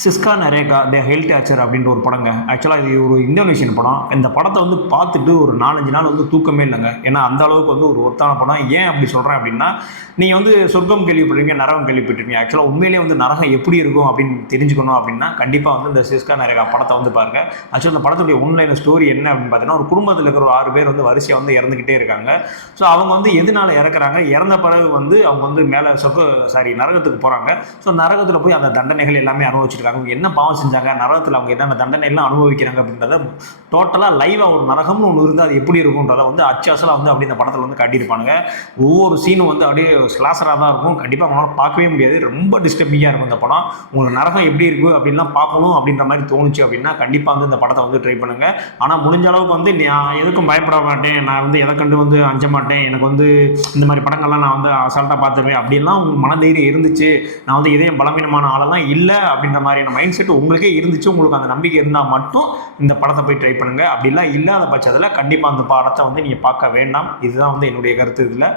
சிஸ்கா நரேகா த ஹெல் டேச்சர் அப்படின்ற ஒரு படங்க. ஆக்சுவலாக இது ஒரு இந்தோனேஷியன் படம். இந்த படத்தை வந்து பார்த்துட்டு ஒரு 4, 5 நாள் வந்து தூக்கமே இல்லைங்க. ஏன்னா அந்த அளவுக்கு வந்து ஒரு ஒர்த்தான படம். ஏன் அப்படி சொல்கிறேன் அப்படின்னா, நீங்கள் வந்து சொர்க்கம் கேள்விப்பட்டிருக்கீங்க, நரகம் கேள்விப்பட்டிருக்கீங்க. ஆக்சுவலாக உண்மையிலேயே வந்து நரகம் எப்படி இருக்கும் அப்படின்னு தெரிஞ்சுக்கணும் அப்படின்னா, கண்டிப்பாக வந்து இந்த சிஸ்கா நரேகா படத்தை வந்து பாருங்க. ஆக்சுவலாக இந்த படத்துடைய ஒன்லைன் ஸ்டோரி என்ன அப்படின்னு பார்த்தீங்கன்னா, ஒரு குடும்பத்தில் இருக்கிற ஒரு 6 பேர் வந்து வரிசையாக வந்து இறந்துக்கிட்டே இருக்காங்க. ஸோ அவங்க வந்து எதனால இறக்குறாங்க, இறந்த பிறகு வந்து அவங்க வந்து மேலே நரகத்துக்கு போகிறாங்க. ஸோ நரகத்தில் போய் அந்த தண்டனைகள் எல்லாமே அனுபவிச்சிருக்காங்க. அவங்க என்ன பாவம் செஞ்சாங்க, நரகத்தில் அவங்க என்னென்ன தண்டனை எல்லாம் அனுபவிக்கிறாங்க அப்படின்றத டோட்டலாக லைவாக ஒரு நரகம்னு ஒன்று இருந்தால் அது எப்படி இருக்கும்ன்றத வந்து அச்சாசலாக வந்து அப்படி இந்த படத்தில் வந்து காட்டியிருப்பானுங்க. ஒவ்வொரு சீனும் வந்து அப்படியே ஸ்லாசராக தான் இருக்கும். கண்டிப்பாக அவங்களால பார்க்கவே முடியாது. ரொம்ப டிஸ்டர்பிங்காக இருக்கும் இந்த படம். உங்களுக்கு நரகம் எப்படி இருக்குது அப்படின்லாம் பார்க்கணும் அப்படின்ற மாதிரி தோணுச்சு அப்படின்னா கண்டிப்பாக வந்து இந்த படத்தை வந்து ட்ரை பண்ணுங்கள். ஆனால் முடிஞ்ச அளவுக்கு வந்து நான் எதுக்கும் பயப்பட மாட்டேன், நான் வந்து எதை கண்டு வந்து அஞ்ச மாட்டேன், எனக்கு வந்து இந்த மாதிரி படங்கள்லாம் நான் வந்து அசால்ட்டாக பார்த்துருவேன் அப்படின்லாம் உங்களுக்கு மனதைரியம் இருந்துச்சு, நான் வந்து இதயம் பலவீனமான ஆளெல்லாம் இல்லை அப்படின்ற மாதிரியான மைண்ட் செட் உங்களுக்கே இருந்துச்சு, உங்களுக்கு அந்த நம்பிக்கை இருந்தால் மட்டும் இந்த படத்தை போய் ட்ரை பண்ணுங்கள். அப்படிலாம் இல்லாத பட்சத்தில் கண்டிப்பாக அந்த படத்தை வந்து நீங்கள் பார்க்க வேண்டாம். இதுதான் வந்து என்னுடைய கருத்து இதில்.